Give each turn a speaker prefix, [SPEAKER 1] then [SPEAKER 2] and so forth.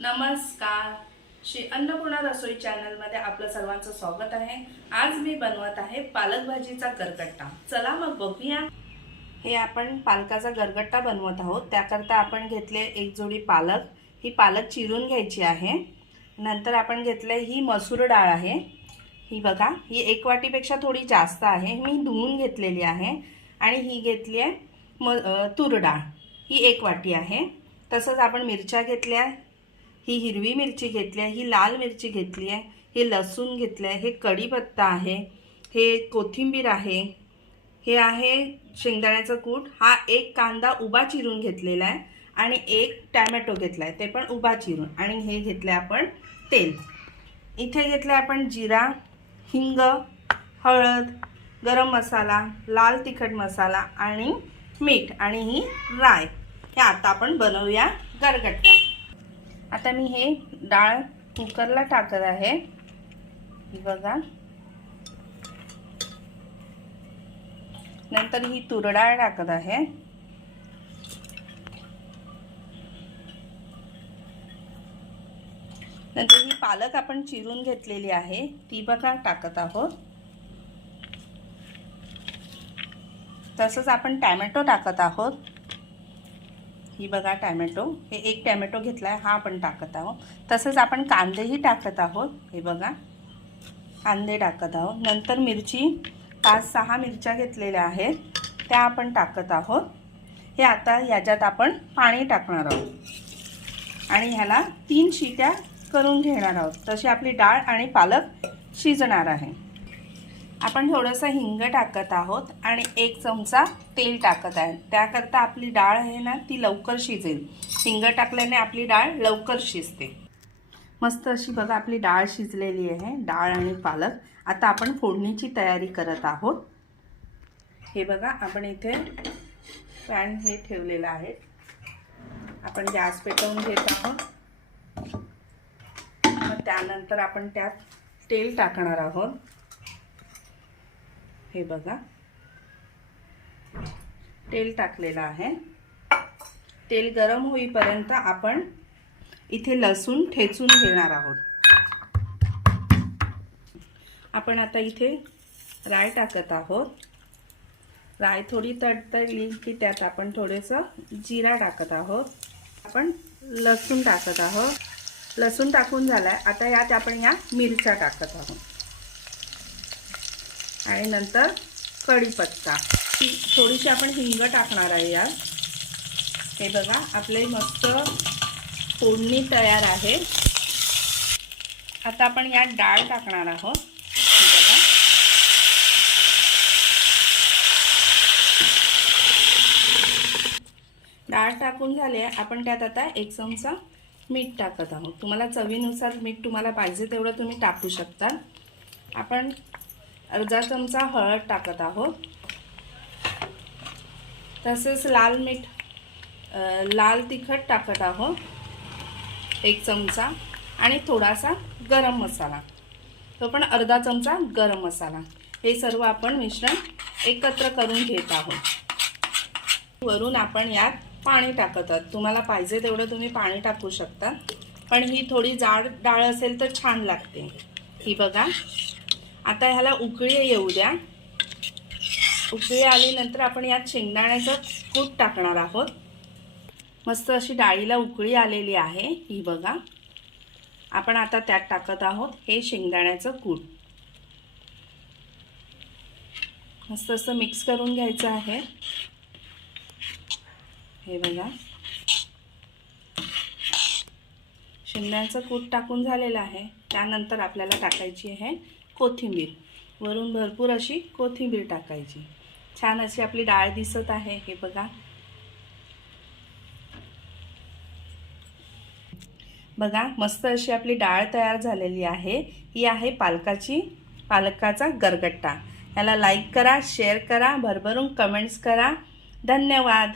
[SPEAKER 1] नमस्कार. श्री अन्नपूर्णा रसोई चॅनलमध्ये आपलं सर्वांचं स्वागत आहे. आज मी बनवत आहे पालक भाजीचा गरगट्टा. चला मग बघूया. हे आपण पालकाचा गरगट्टा बनवत आहोत. त्याकरता आपण घेतले एक जोडी पालक. ही पालक चिरून घ्यायची आहे. नंतर आपण घेतले ही मसूर डाळ आहे. ही बघा ही एक वाटीपेक्षा थोडी जास्त आहे. मी धुवून घेतलेली आहे. आणि ही घेतली आहे म तुरडाळ तूर डाळ. ही एक वाटी आहे. तसंच आपण मिरच्या घेतल्या. ही हिरवी मिरची घेतली आहे ही लाल मिरची घेतली आहे हे लसूण घेतलं आहे हे कढीपत्ता आहे हे कोथिंबीर आहे हे आहे शेंगदाण्याचं कूट. हा एक कांदा उभा चिरून घेतलेला आहे आणि एक टॅमॅटो घेतला आहे ते पण उभा चिरून. आणि हे घेतलं आपण तेल. इथे घेतलं आपण जिरा हिंग हळद गरम मसाला लाल तिखट मसाला आणि मीठ आणि ही राय. हे आता आपण बनवूया गरगट्टा. आता मी हे डाळ कुकरला टाकत आहे. बघा. नंतर ही तूर डाळ टाकत आहे. नंतर ही पालक आपण चिरून घेतलेली आहे ती बघा टाकत आहोत. तसंच आपण टॅमॅटो टाकत आहोत. ही बघा टॅमॅटो. हे एक टॅमॅटो घेतला आहे हा आपण टाकत आहोत. तसंच आपण कांदेही टाकत आहोत. हे बघा. कांदे टाकत आहोत. नंतर मिरची पाच सहा मिरच्या घेतलेल्या आहेत. त्या आपण टाकत आहोत. हे आता याच्यात आपण पाणी टाकणार आहोत. आणि ह्याला तीन शिट्या करून घेणार आहोत. तशी आपली डाळ आणि पालक शिजणार आहे. आपण थोडंसं हिंग टाकत आहोत आणि एक चमचा तेल टाकत आहे. त्याकरता आपली डाळ आहे ना ती लवकर शिजेल. हिंग टाकल्याने आपली डाळ लवकर शिजते. मस्त अशी बघा आपली डाळ शिजलेली आहे डाळ आणि पालक. आता आपण फोडणीची तयारी करत आहोत. हे बघा आपण इथे पॅन हे ठेवलेलं आहे. आपण गॅस पेटवून घेत आहोत. मग त्यानंतर आपण त्यात तेल टाकणार आहोत. हे बघा. तेल टाकलेलं आहे. तेल गरम होईपर्यंत आपण इथे लसूण ठेचून घेणार आहोत. आपण आता इथे राय टाकत आहोत. राय थोडी तडतडली की त्यात आपण थोडंसं जिरा टाकत आहोत. आपण लसूण टाकत आहोत. लसूण टाकून झालाय. आता यात आपण या मिरच्या टाकत आहोत. आणि नंतर कढीपत्ता. थोडीशी आपण हिंग टाकणार आहे यात. हे बघा आपले मस्त फोडणी तयार आहे. आता आपण यात डाळ टाकणार आहोत. हे बघा. डाळ टाकून झाले आपण त्यात आता एक चमचा मीठ टाकत आहोत. तुम्हाला चवीनुसार मीठ तुम्हाला पाहिजे तेवढं तुम्ही टाकू शकता. आपण अर्धा चमचा हळद टाकत आहोत. तसेच लाल मीठ लाल तिखट टाकत आहोत. एक चमचा आणि थोडासा गरम मसाला. तो पण अर्धा चमचा गरम मसाला. हे सर्व आपण मिश्रण एकत्र करून घेत आहोत. वरून आपण यात पाणी टाकत आहोत. तुम्हाला पाहिजे तेवढं तुम्ही पाणी टाकू शकता. पण ही थोडी जाड डाळ असेल तर छान लागते. ही बघा. आता ह्याला उकळी येऊ द्या. उकळी आल्यानंतर आपण यात शेंगदाण्याचं कूट टाकणार आहोत. मस्त अशी डाळीला उकळी आलेली आहे ही बघा. आपण आता त्यात टाकत आहोत हे शेंगदाण्याचं कूट. मस्त असं मिक्स करून घ्यायचं आहे. हे बघा. शेंगदाण्याचं कूट टाकून झालेलं आहे. त्यानंतर आपल्याला टाकायची आहे कोथिंबीर. वरून भरपूर अशी कोथिंबीर टाकायची. छान अशी आपली डाळ दिसत आहे हे बघा. बघा मस्त अशी आपली डाळ तयार झालेली आहे. ही आहे पालकाची पालकाचा गरगट्टा. याला लाईक करा शेअर करा भरभरून कमेंट्स करा. धन्यवाद!